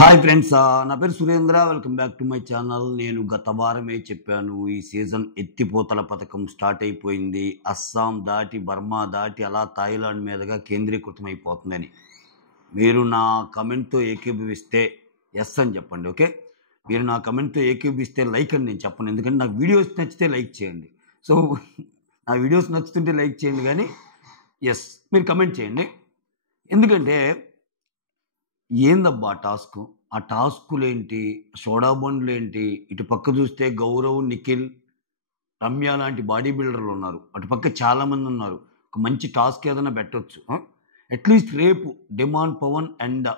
Hi friends, నా పేరు Surendra. Welcome back to my channel. నేను గత వారమే చెప్పాను, ఈ సీజన్ ఎత్తిపోతల పథకం స్టార్ట్ అయిపోయింది. అస్సాం దాటి బర్మా దాటి అలా థాయిలాండ్ మీదుగా కేంద్రీకృతం అయిపోతుందని. మీరు నా కమెంట్తో ఏకీభవిస్తే ఎస్ అని చెప్పండి. ఓకే, మీరు నా కమెంట్తో ఏకీభవిస్తే లైక్ అని నేను చెప్పను, ఎందుకంటే నాకు వీడియోస్ నచ్చితే లైక్ చేయండి. సో నా వీడియోస్ నచ్చుతుంటే లైక్ చేయండి, కానీ ఎస్ మీరు కమెంట్ చేయండి. ఎందుకంటే ఏందబ్బా టాస్క్, ఆ టాస్కులేంటి, సోడా బండ్లేంటి, ఇటు పక్క చూస్తే గౌరవ్, నిఖిల్, రమ్య లాంటి బాడీ బిల్డర్లు ఉన్నారు, అటుపక్క చాలామంది ఉన్నారు. ఒక మంచి టాస్క్ ఏదైనా పెట్టవచ్చు. అట్లీస్ట్ రేపు డిమాండ్ పవన్ అండ్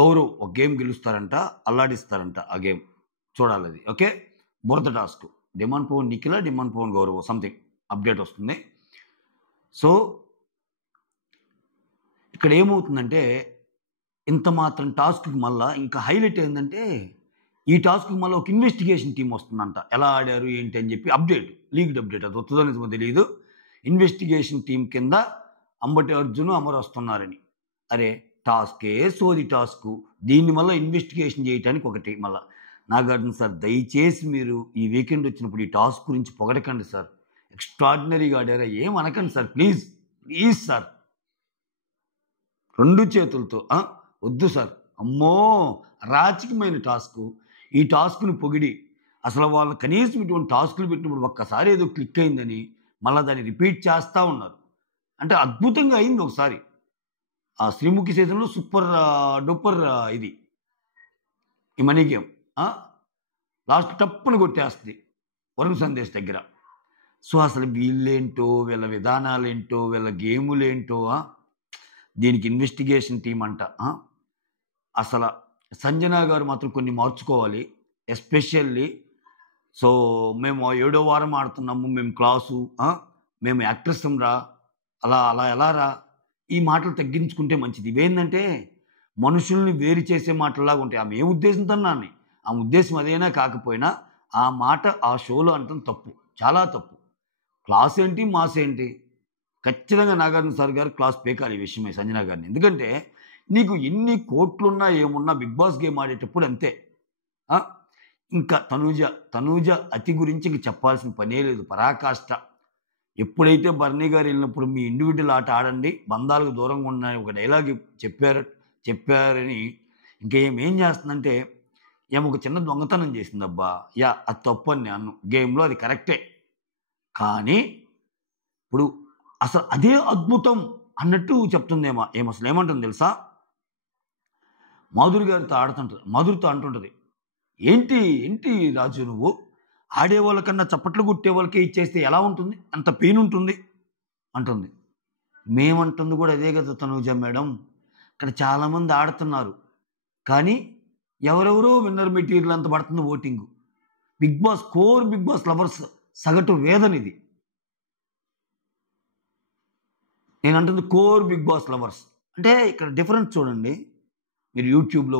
గౌరవ్ ఒక గేమ్ గెలుస్తారంట, అల్లాడిస్తారంట. ఆ గేమ్ చూడాలి. అది ఓకే. బురద task, demon Pavan Nikhila, demon Pavan Gaurav, something update వస్తుంది. సో ఇక్కడ ఏమవుతుందంటే, ఇంత మాత్రం టాస్క్కి మళ్ళీ ఇంకా హైలైట్ ఏంటంటే, ఈ టాస్క్కి మళ్ళీ ఒక ఇన్వెస్టిగేషన్ టీం వస్తుందంట. ఎలా ఆడారు ఏంటి అని చెప్పి అప్డేట్, లీగ్డ్ అప్డేట్. అది వస్తుందో నిజమో తెలియదు. ఇన్వెస్టిగేషన్ టీం కింద అంబటి అర్జున్, అమర్ వస్తున్నారని. అరే టాస్కే సోది టాస్క్, దీన్ని మళ్ళీ ఇన్వెస్టిగేషన్ చేయడానికి ఒకటి. మళ్ళీ నాగార్జున సార్, దయచేసి మీరు ఈ వీకెండ్ వచ్చినప్పుడు ఈ టాస్క్ గురించి పొగడకండి సార్. ఎక్స్ట్రాడినరీగా ఆడారా ఏం అనకండి సార్, ప్లీజ్ ప్లీజ్ సార్, రెండు చేతులతో వద్దు సార్. అమ్మో రాచకమైన టాస్క్. ఈ టాస్క్ను పొగిడి అసలు వాళ్ళు కనీసం ఇటువంటి టాస్కులు పెట్టినప్పుడు ఒక్కసారి ఏదో క్లిక్ అయిందని మళ్ళీ దాన్ని రిపీట్ చేస్తూ ఉన్నారు. అంటే అద్భుతంగా అయింది ఒకసారి. ఆ శ్రీముఖి సీజన్లో సూపర్ డూపర్ ఇది ఈ మనీ గేమ్. లాస్ట్ టప్పును కొట్టేస్తుంది వరుణ్ సందేశ్ దగ్గర. సో అసలు వీళ్ళేంటో, వీళ్ళ విధానాలేంటో, వీళ్ళ గేములేంటో, దీనికి ఇన్వెస్టిగేషన్ టీం అంట. అసలు సంజన గారు మాత్రం కొన్ని మార్చుకోవాలి. ఎస్పెషల్లీ సో మేము 7వ వారం ఆడుతున్నాము, మేము క్లాసు, మేము యాక్ట్రెస్ రా, అలా అలా ఎలా రా, ఈ మాటలు తగ్గించుకుంటే మంచిది. ఇవేంటంటే మనుషుల్ని వేరు చేసే మాటల్లాగా ఉంటాయి. ఆమె ఏ ఉద్దేశంతో నాన్ని, ఆ ఉద్దేశం అదేనా కాకపోయినా ఆ మాట ఆ షోలో అంటాం తప్పు, చాలా తప్పు. క్లాస్ ఏంటి, మాస్ ఏంటి, ఖచ్చితంగా నాగార్జున సార్ గారు క్లాస్ పేకాలి ఈ విషయమే సంజన గారిని. ఎందుకంటే నీకు ఎన్ని కోట్లున్నా ఏమున్నా బిగ్ బాస్ గేమ్ ఆడేటప్పుడు అంతే. ఇంకా తనూజ అతి గురించి ఇంక చెప్పాల్సిన పనే లేదు, పరాకాష్ట. ఎప్పుడైతే బర్నీ గారు వెళ్ళినప్పుడు మీ ఇండివిజువల్ ఆట ఆడండి, బంధాలకు దూరంగా ఉన్న ఒక డైలాగ్ చెప్పారని ఇంకా ఏం చేస్తుందంటే, ఏమో ఒక చిన్న దొంగతనం చేసిందబ్బా. అది తప్పు అని నేను గేమ్లో, అది కరెక్టే. కానీ ఇప్పుడు అసలు అదే అద్భుతం అన్నట్టు చెప్తుందేమో. అసలు ఏమంటుంది తెలుసా, మాధురి గారితో ఆడుతుంటుంది, మాధురితో అంటుంటుంది, ఏంటి ఏంటి రాజు, నువ్వు ఆడేవాళ్ళకన్నా చప్పట్లు కొట్టే వాళ్ళకే ఇచ్చేస్తే ఎలా ఉంటుంది, అంత పెయిన్ ఉంటుంది అంటుంది. మేమంటుంది కూడా అదే కదా తనూజ మేడం. ఇక్కడ చాలామంది ఆడుతున్నారు, కానీ ఎవరెవరో విన్నర్ మెటీరియల్ అంత పడుతుంది voting. Bigg Boss Bigg Boss lovers సగటు వేదన ఇది. నేను అంటుంది బిగ్ బాస్ లవర్స్. అంటే ఇక్కడ డిఫరెన్స్ చూడండి. మీరు యూట్యూబ్లో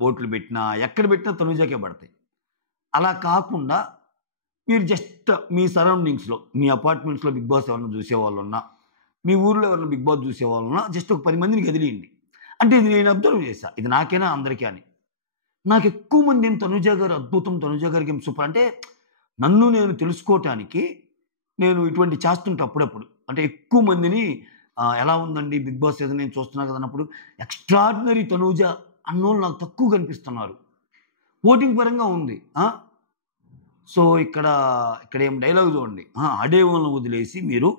పోట్లు పెట్టినా, ఎక్కడ పెట్టినా తనూజకే పడతాయి. అలా కాకుండా మీరు జస్ట్ మీ సరౌండింగ్స్లో, మీ అపార్ట్మెంట్స్లో బిగ్ బాస్ ఎవరైనా చూసేవాళ్ళు ఉన్నా, మీ ఊర్లో ఎవరైనా బిగ్ బాస్ చూసేవాళ్ళు ఉన్నా, జస్ట్ ఒక 10 మందిని కదిలియండి. అంటే ఇది నేను అబ్జర్వ్ చేశా, ఇది నాకేనా అందరికీ అని. నాకు ఎక్కువ మంది ఏం తనూజ గారు అద్భుతం, తనూజ గారికి ఏం సూపర్ అంటే, నన్ను నేను తెలుసుకోవటానికి నేను ఇటువంటి చేస్తుంటా అప్పుడప్పుడు. అంటే ఎక్కువ మందిని ఎలా ఉందండి బిగ్ బాస్ సీజన్ నేను చూస్తున్నా కదా అన్నప్పుడు, ఎక్స్ట్రాడినరీ తనూజ అన్నోళ్ళు నాకు తక్కువ కనిపిస్తున్నారు. ఓటింగ్ పరంగా ఉంది. సో ఇక్కడ ఏం డైలాగ్ చూడండి, ఆడే వాళ్ళని వదిలేసి మీరు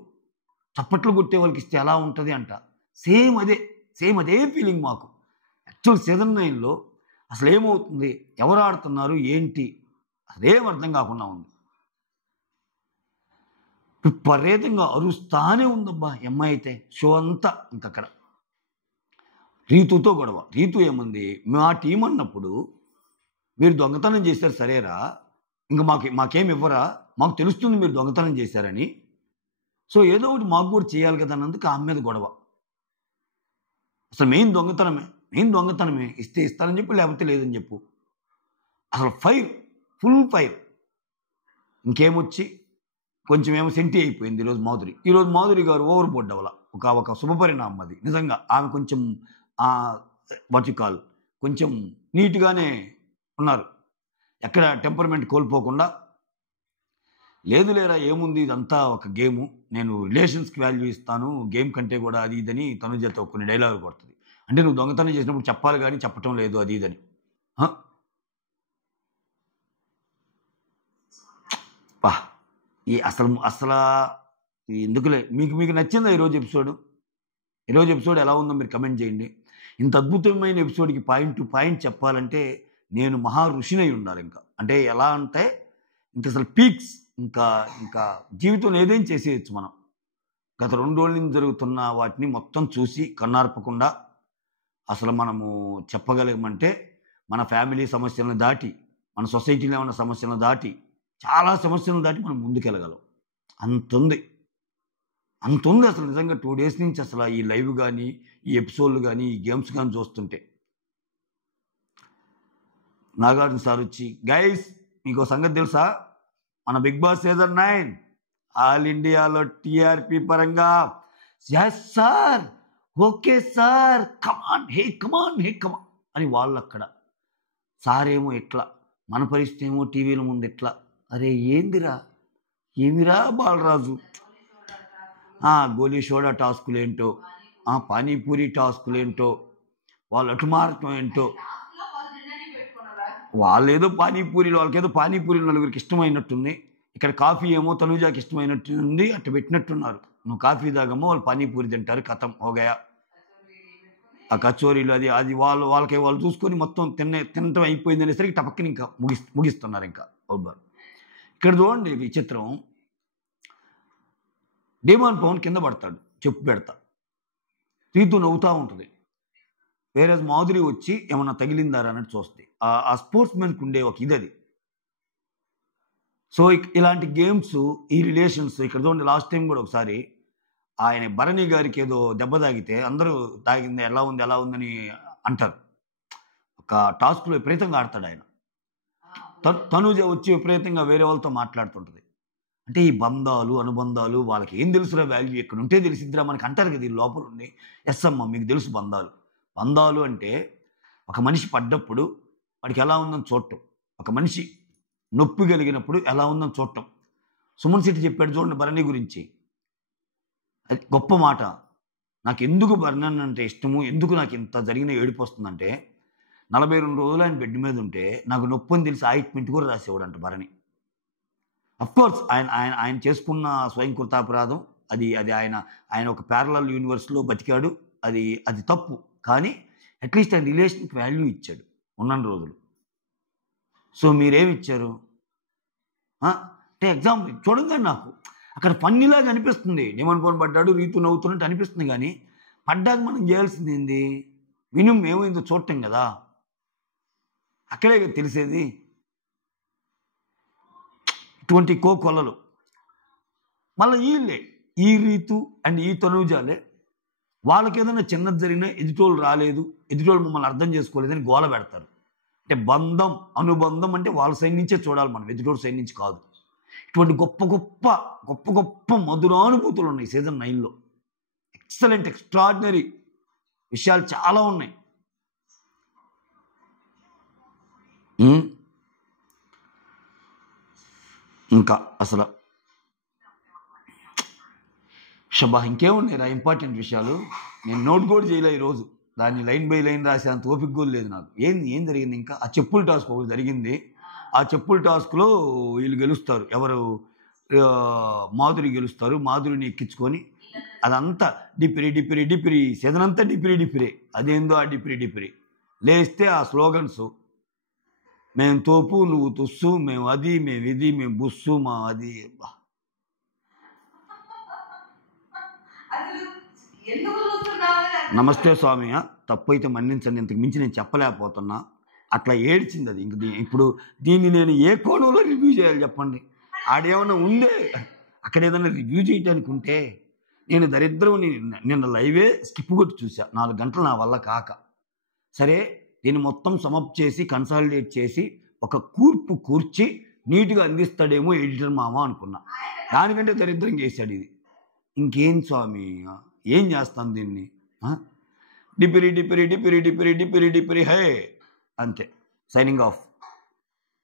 చప్పట్లు కొట్టే వాళ్ళకి ఇస్తే ఎలా ఉంటుంది అంట. సేమ్ అదే ఫీలింగ్ మాకు. యాక్చువల్ సీజన్ 9లో అసలు ఏమవుతుంది, ఎవరు ఆడుతున్నారు ఏంటి అదేం అర్థం కాకుండా ఉంది. విపరీతంగా అరుస్తానే ఉందబ్బా అమ్మాయి అయితే. షో అంతా ఇంకక్కడ రీతుతో గొడవ. రీతు ఏముంది, మా టీం అన్నప్పుడు మీరు దొంగతనం చేశారు సరేరా, ఇంకా మాకేం ఇవ్వరా, మాకు తెలుస్తుంది మీరు దొంగతనం చేశారని. సో ఏదో ఒకటి మాకు కూడా చేయాలి కదా అన్నందుకు ఆమె మీద గొడవ. అసలు మెయిన్ దొంగతనమే, ఇస్తే ఇస్తానని చెప్పు, లేకపోతే లేదని చెప్పు. అసలు ఫుల్ ఫైర్. ఇంకేమొచ్చి కొంచెం ఏమో సెంటి అయిపోయింది ఈరోజు మాధురి గారు ఓవర్ బోర్డ్ అవ్వాల. ఒక శుభపరిణామం అది నిజంగా. ఆమె కొంచెం వాట్ యు కాల్ కొంచెం నీట్గానే ఉన్నారు. ఎక్కడ టెంపర్మెంట్ కోల్పోకుండా, లేదు లేరా ఏముంది ఇదంతా ఒక గేము, నేను రిలేషన్స్కి వాల్యూ ఇస్తాను గేమ్ కంటే కూడా అది ఇదని తనుజతో కొన్ని డైలాగులు కొడుతుంది. అంటే నువ్వు దొంగతనం చేసినప్పుడు చెప్పాలి కానీ చెప్పటం లేదు అది ఇదని. పా ఈ అసలు ఎందుకులే. మీకు నచ్చిందా ఈరోజు ఎపిసోడ్ ఎలా ఉందో మీరు కమెంట్ చేయండి. ఇంత అద్భుతమైన ఎపిసోడ్కి పాయింట్ టు పాయింట్ చెప్పాలంటే నేను మహా ఋషినై ఉండాలి. ఇంకా అంటే ఎలా అంటే ఇంకా అసలు పీక్స్, ఇంకా జీవితంలో ఏదైనా చేసేయచ్చు మనం. గత 2 రోజుల నుంచి జరుగుతున్న వాటిని మొత్తం చూసి కన్నార్పకుండా అసలు మనము చెప్పగలమంటే మన ఫ్యామిలీ సమస్యలను దాటి, మన సొసైటీలో ఉన్న సమస్యలను దాటి, చాలా సమస్యలను దాటి మనం ముందుకెళ్ళగలం. అంతుంది అసలు నిజంగా 2 డేస్ నుంచి అసలు ఈ లైవ్ కానీ, ఈ ఎపిసోడ్లు కానీ, ఈ గేమ్స్ కానీ చూస్తుంటే. నాగార్జున సార్ వచ్చి, గైస్ మీకు సంగతి తెలుసా, మన బిగ్ బాస్ సీజన్ 9 ఆల్ ఇండియాలో టీఆర్పీ పరంగా ఎస్ సార్, ఓకే సార్, కమాన్ హే కమాన్ అని వాళ్ళు అక్కడ, సారేమో ఎట్లా, మన పరిస్థితి ఏమో టీవీల ముందు ఎట్లా. అరే ఏమిరా బాలరాజు, గోలీ సోడా టాస్కులు ఏంటో, పానీపూరి టాస్కులు ఏంటో, వాళ్ళు అటు మార్గం ఏంటో, వాళ్ళేదో వాళ్ళకేదో పానీపూరి నలుగురికి ఇష్టమైనట్టుంది. ఇక్కడ కాఫీ ఏమో తనుజాకి ఇష్టమైనట్టుంది, అట్టు పెట్టినట్టున్నారు. నువ్వు కాఫీ తాగమో వాళ్ళు పానీపూరి తింటారు, కథం హోగయా. ఆ కచోరీలు అది వాళ్ళకి వాళ్ళు చూసుకొని మొత్తం తినటం అయిపోయింది అనేసరికి టపక్కని ఇంకా ముగిస్తున్నారు. ఇంకా అవుట్బార్ ఇక్కడ చూడండి విచిత్రం. డేమాన్ పవన్ కింద పడతాడు, చెప్పు పెడతా, రీతు నవ్వుతూ ఉంటుంది. వేరే మాధురి వచ్చి ఏమన్నా తగిలిందారా అన్నట్టు చూస్తుంది. ఆ స్పోర్ట్స్ మెన్కి ఉండే ఒక ఇది. సో ఇలాంటి గేమ్స్, ఈ రిలేషన్స్ ఇక్కడ చూడండి. లాస్ట్ టైం కూడా ఒకసారి ఆయన భరణి గారికి ఏదో దెబ్బ తాగితే అందరూ తాగింది ఎలా ఉందని అంటారు. ఒక టాస్క్లో విపరీతంగా ఆడతాడు ఆయన. తనుజ వచ్చి విపరీతంగా వేరే వాళ్ళతో మాట్లాడుతుంటుంది. అంటే ఈ బంధాలు, అనుబంధాలు, వాళ్ళకి ఏం తెలుసురా వాల్యూ, ఎక్కడ ఉంటే తెలిసిద్దిరా మనకి అంటారు కదా ఈ లోపల ఉండి. ఎస్ అమ్మ మీకు తెలుసు బంధాలు అంటే ఒక మనిషి పడ్డప్పుడు వాడికి ఎలా ఉందని చూడటం, ఒక మనిషి నొప్పి కలిగినప్పుడు ఎలా ఉందని చూడటం. సుమన్ శెట్టి చెప్పాడు చూడండి భరణి గురించి, అది గొప్ప మాట. నాకు ఎందుకు భరణి అంటే ఇష్టము, ఎందుకు నాకు ఇంత జరిగిన ఏడుపు వస్తుందంటే, 42 రోజులు ఆయన బెడ్ మీద ఉంటే నాకు నొప్పి అని తెలిసి ఆయింట్మెంట్ కూడా రాసేవాడు అంట భరణి. అఫ్కోర్స్ ఆయన చేసుకున్న స్వయంకృతాపరాధం, అది ఆయన ఒక ప్యారలల్ యూనివర్స్లో బతికాడు, అది తప్పు. కానీ అట్లీస్ట్ ఆయన రిలేషన్కి వాల్యూ ఇచ్చాడు ఉన్న రోజులు. సో మీరేమి ఇచ్చారు అంటే ఎగ్జాంపుల్ చూడంగానే నాకు అక్కడ ఫన్నీలాగా అనిపిస్తుంది. నిమన్ ఫోన్ పడ్డాడు, రీతు నవ్వుతున్నట్టు అనిపిస్తుంది. కానీ పడ్డాక మనం చేయాల్సింది ఏంది, మినిమం ఏమైందో చూడటం కదా, అక్కడే తెలిసేది. ఇటువంటి కోకొల్లలు మళ్ళీ ఈ రీతు అండ్ ఈ తనుజాలే వాళ్ళకి ఏదైనా చిన్నది జరిగినా ఎదుటోళ్ళు రాలేదు, ఎదుటోళ్ళు మమ్మల్ని అర్థం చేసుకోలేదని గోల పెడతారు. అంటే అనుబంధం అంటే వాళ్ళ సైడ్ నుంచే చూడాలి మనం, ఎదుటోళ్ళ సైడ్ నుంచి కాదు. ఇటువంటి గొప్ప మధురానుభూతులు ఉన్నాయి సీజన్ 9లో. ఎక్సలెంట్, ఎక్స్ట్రాడినరీ విషయాలు చాలా ఉన్నాయి. ఇంకా అసలు ఇంకేమున్నాయి ఇంపార్టెంట్ విషయాలు, నేను నోట్ కూడా చేయలే ఈరోజు. దాన్ని లైన్ బై లైన్ రాసే అంత ఓపిక కూడా లేదు నాకు. ఏం జరిగింది ఇంకా, ఆ చెప్పుల టాస్క్ ఒకటి జరిగింది. ఆ చెప్పుల టాస్క్లో వీళ్ళు గెలుస్తారు, ఎవరు, మాధురి గెలుస్తారు. మాధురిని ఎక్కించుకొని అదంతా డిపిరి సీజన్ అంతా డిపిరే. అదేందో ఆ డిపిరి లేస్తే ఆ స్లోగన్స్, మేము తోపు నువ్వు తుస్సు, మేము అది, మేము ఇది, మేము బుస్సు, మా అది. నమస్తే స్వామి, తప్పు అయితే మన్నించండి, ఇంతకు మించి నేను చెప్పలేకపోతున్నా. అట్లా ఏడ్చింది అది. ఇంక ఇప్పుడు దీన్ని నేను ఏ కోణంలో రివ్యూ చేయాలి చెప్పండి. ఆడేమన్నా ఉండే అక్కడ ఏదైనా రివ్యూ చేయడానికి ఉంటే, నేను దరిద్రం నిన్న లైవే స్కిప్ కొట్టి చూసా 4 గంటలు నా వల్ల కాక. సరే దీన్ని మొత్తం సమప్ చేసి కన్సాలిడేట్ చేసి ఒక కూర్చి నీట్గా అందిస్తాడేమో ఎడిటర్ మామ అనుకున్నా. దానికంటే దరిద్రం చేశాడు ఇది. ఇంకేం స్వామి, ఏం చేస్తాను దీన్ని. డిపిరి డిపిరి డిపిరి డిపిరి డిపిరి డిపిరి హే. అంతే. Signing off.